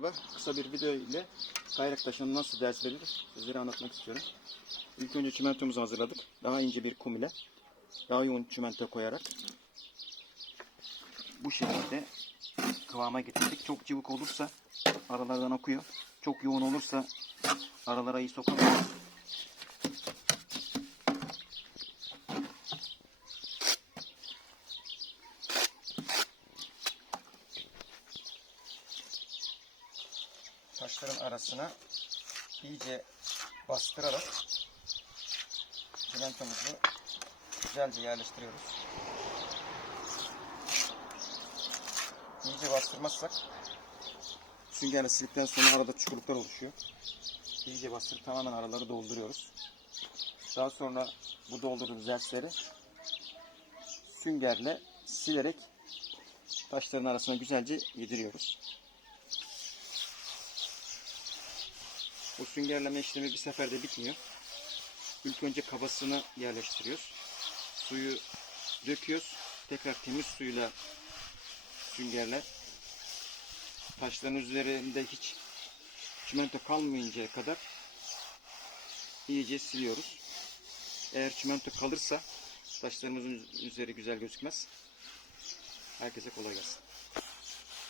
Merhaba, kısa bir video ile kayrak taşına nasıl ders verilir sizlere anlatmak istiyorum. İlk önce çimentomuzu hazırladık. Daha ince bir kum ile daha yoğun çimento koyarak bu şekilde kıvama getirdik. Çok cıvık olursa aralardan akıyor. Çok yoğun olursa aralara iyi sokamıyoruz. Taşların arasına iyice bastırarak çimentomuzu güzelce yerleştiriyoruz. İyice bastırmazsak süngerle sildikten sonra arada çukurluklar oluşuyor. İyice bastırıp tamamen araları dolduruyoruz. Daha sonra bu doldurduğumuz dersleri süngerle silerek taşların arasına güzelce yediriyoruz. Bu süngerleme işlemi bir seferde bitmiyor. İlk önce kabasını yerleştiriyoruz. Suyu döküyoruz. Tekrar temiz suyla süngerle taşların üzerinde hiç çimento kalmayıncaya kadar iyice siliyoruz. Eğer çimento kalırsa taşlarımızın üzeri güzel gözükmez. Herkese kolay gelsin.